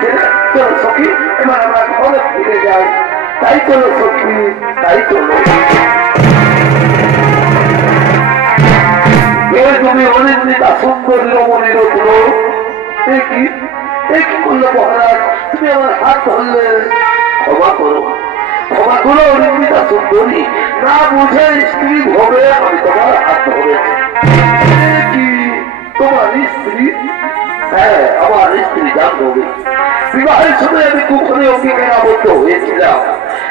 হয়েছে। চলো সখী, এবার আমরা ঘরে ফিরে যাই। তাই চলো সখী, তাই চলো। তুমি অনিন্দিতা সুন্দর রমণীর উপর কি করলো মহারাজ? তুমি আমার হাত ধরলে, ক্ষমা করো, ক্ষমা করো অনিন্দিতা সুন্দরী, না বুঝে স্ত্রী হবে আমি তোমার হাত ধরেছি। কি তোমার স্ত্রী? হ্যাঁ, আমার স্ত্রী জানবি। বিবাহের সময় আমি কুকুরে অঙ্গীকার আবদ্ধ হয়েছিলাম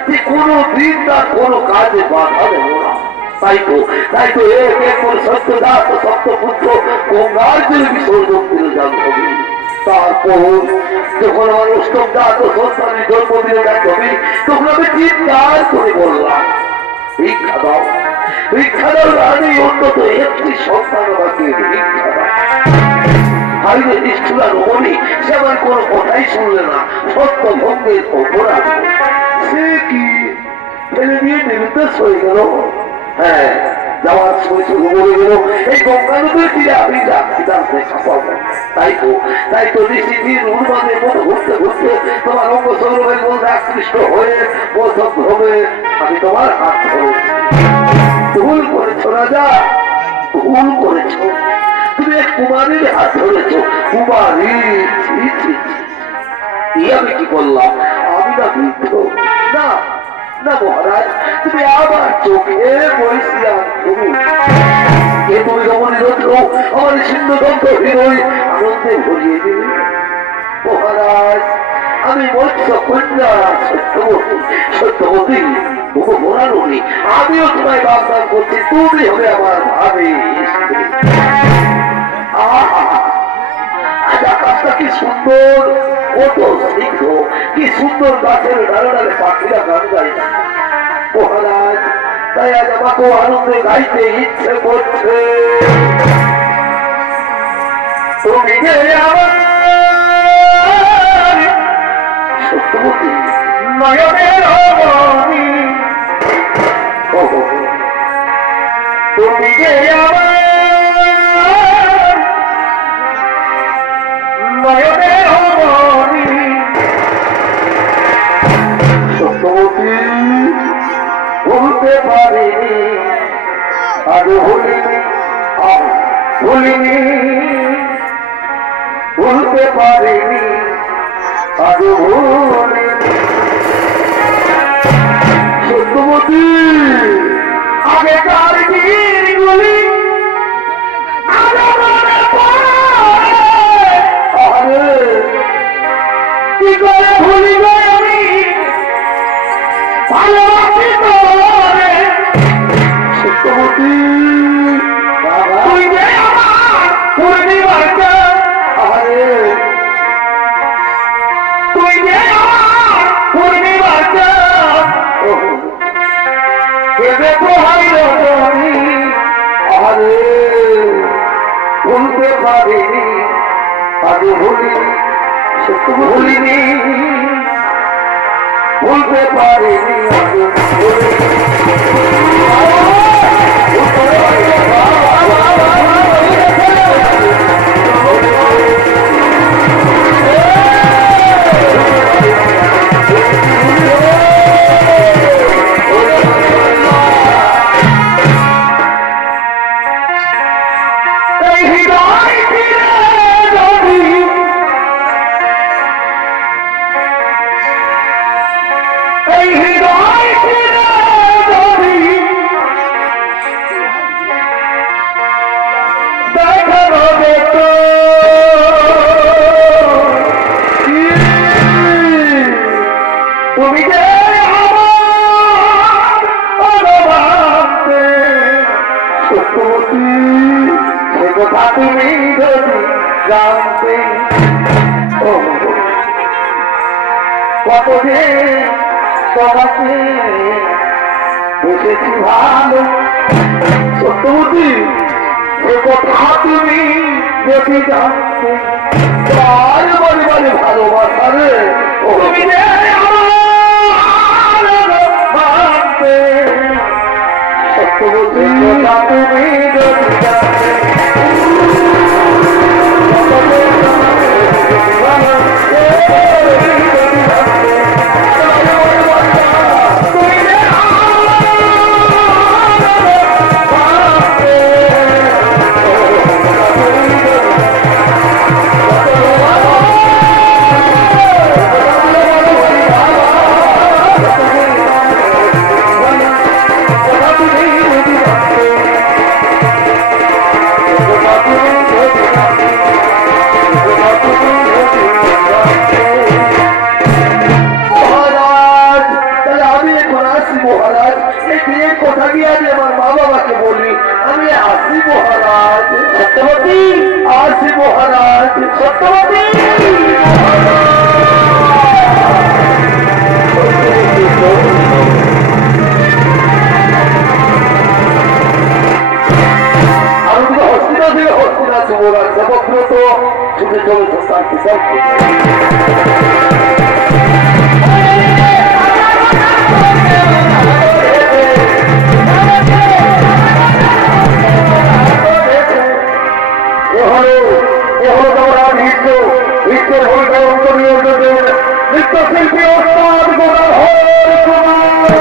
যে কোনো দিন তার কোনো কাজে বাধা দেব না। তাই তো এক সত্যদাস সত্যপুত্র গঙ্গার জন্য বিসর্জন দিল জানবি। তারপর যখন আমার অষ্টম জাত সন্তানের জন্ম দিল জানবি, তখন আমি চিৎকার করে বললাম, ভিক্ষা দাও, ভিক্ষা দাও রানী, অন্তত একটি সন্তান আমাকে ভিক্ষা দাও। হাইরে নিষ্ঠুরা রমণী, সে আমার কোনো কথাই শুনলে না, সত্য ভঙ্গের অপরাধ। সে কি ফেলে দিয়ে নির্দেশ হয়ে গেল। হ্যাঁ, যাওয়ার সময় শুরু বলে গেল, এই গঙ্গা নদীর তীরে আমি দেখা পাবো। তাই তো নিশ্চিত উন্মাদের মতো ঘুরতে ঘুরতে তোমার অঙ্গ সৌরভের মধ্যে আকৃষ্ট হয়ে প্রথম ভ্রমে আমি তোমার হাত ধরেছি। ভুল করেছ রাজা, ভুল করেছ। তুমি এক কুমারীর হাত ধরেছ। কুমারী? আমি কি বললাম? আমি না বৃদ্ধ? না না মহারাজ, তুমি আমার চোখে বৈশিয়া তুমি রমণীর আমার সিন্ধুদন্ত হৃদয় আনন্দে ভরিয়ে দিলে। মহারাজ, আমি মৎস্য কন্যা সত্যবতী মোরারি, আমিও তোমায় বাগদান করছি, তুমি হবে আমার ভাবি। আজ আকাশটা কি সুন্দর, কত স্নিগ্ধ, কি সুন্দর গাছের ডালে ডালে পাখিরা গান গাই। মহারাজ, তাই আজ আমাকে আনন্দে গাইতে ইচ্ছে করছে। তুমি যে আমার সত্যবতী নয়নের রমণী, তুমি যে আমার নয়নের রমণী, সত্যবতী ভুলতে পারিনি, আগে ভুলিনি, ভুলতে পারিনি, আগে ভুলিনি। সত্যবতী আগেকার দিনগুলি কি করে ভুলিব আমি, ভালোবাসি তোরে। সত্যবতী তুই যে আমার পূর্ণিমার চাঁদ, তুই যে আমার পূর্ণিমার চাঁদ, কেবে পোহাইল তুমি, ভুলতে পারিনি, আগে ভুলিনি, সত্য ভুলিনি, ভুলতে পারিনি, আগে ভুলিনি। তুমি যদি জানতে কতদিন তোমাকে বুঝেছি ভালো, সত্যবতী সে কথা তুমি যদি জানতে, বারে বারে বারে ভালোবাসা রে তুমি মানতে, সত্যবতী কথা তুমি যদি জানতে। Oh, শিল্পী ওস্তাদ গদাধর কুমার।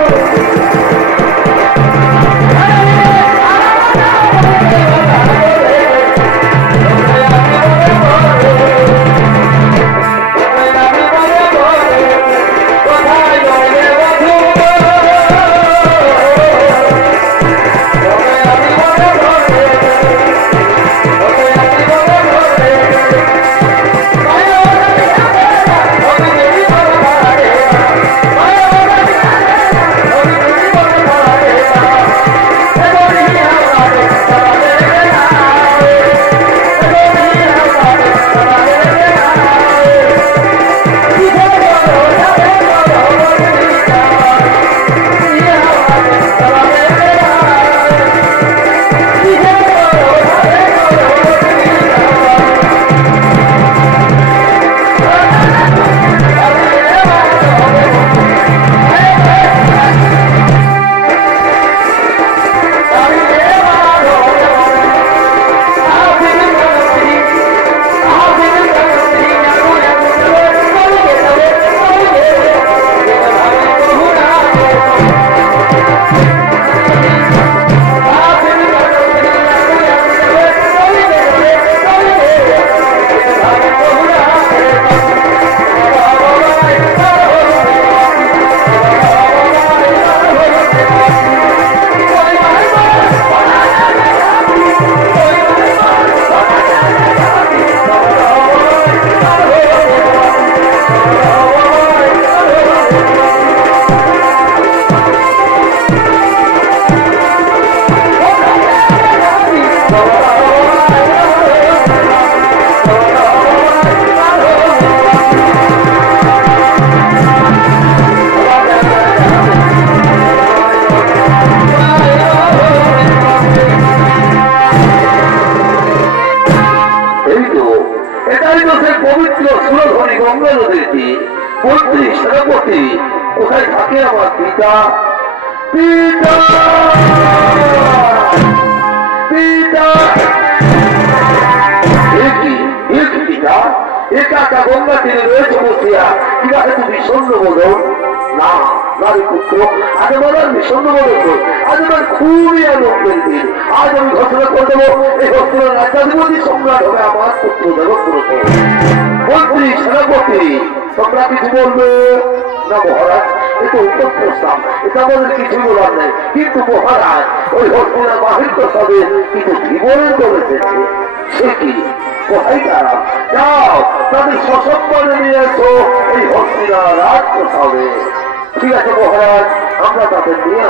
কিন্তু মহারাজ ওই হস্তিরা বাহির তো সবে কিন্তু জীবনের চলেছে সে কি কোথায় তারা যাও তাদের সসম্মানে নিয়ে এসো এই হস্তিরা রাজ হবে। ঠিক আছে মহারাজ আমরা তাদের নিয়ে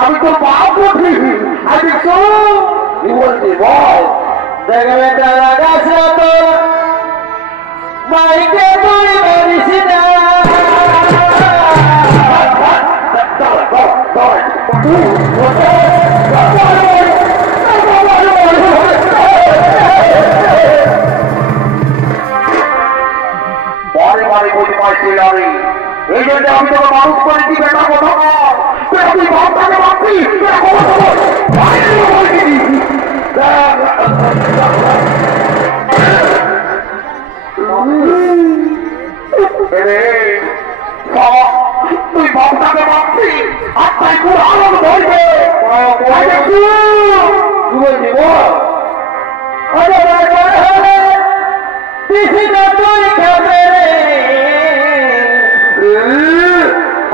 আমি তো বাপ উঠি আমি তো বলছি বল দেখবে তারা গাছে তো মাইকে তুই বলিস না বারে বারে বলি পাইছি আমি এই জন্য আমি তোমার মানুষ করেছি বেটা কথা তুই বাপটাকে ভাবছি তুই বাপটাকে ভাবছি আর তাই খুব আনন্দ ধরবে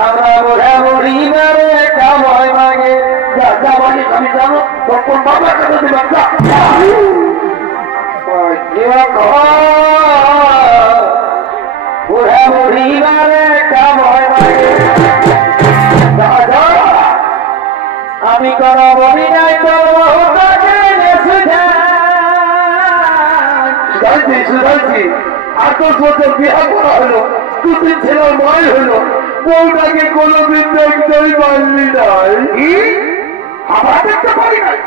আমরা মোটামুটি মারে কামাই মাগে আমি জানো তখন বাবার কাছে দিলাম মোটামুটি মারে কামাই মাগে আমি করব বিদায় করবো 28 বছর বিয়ে করা হলো, 2-3 ছেলের মায়ের হলো, বউটাকে কোনোদিন দেখতেই পারলি নাই। আবার দেখতে পারি নাই?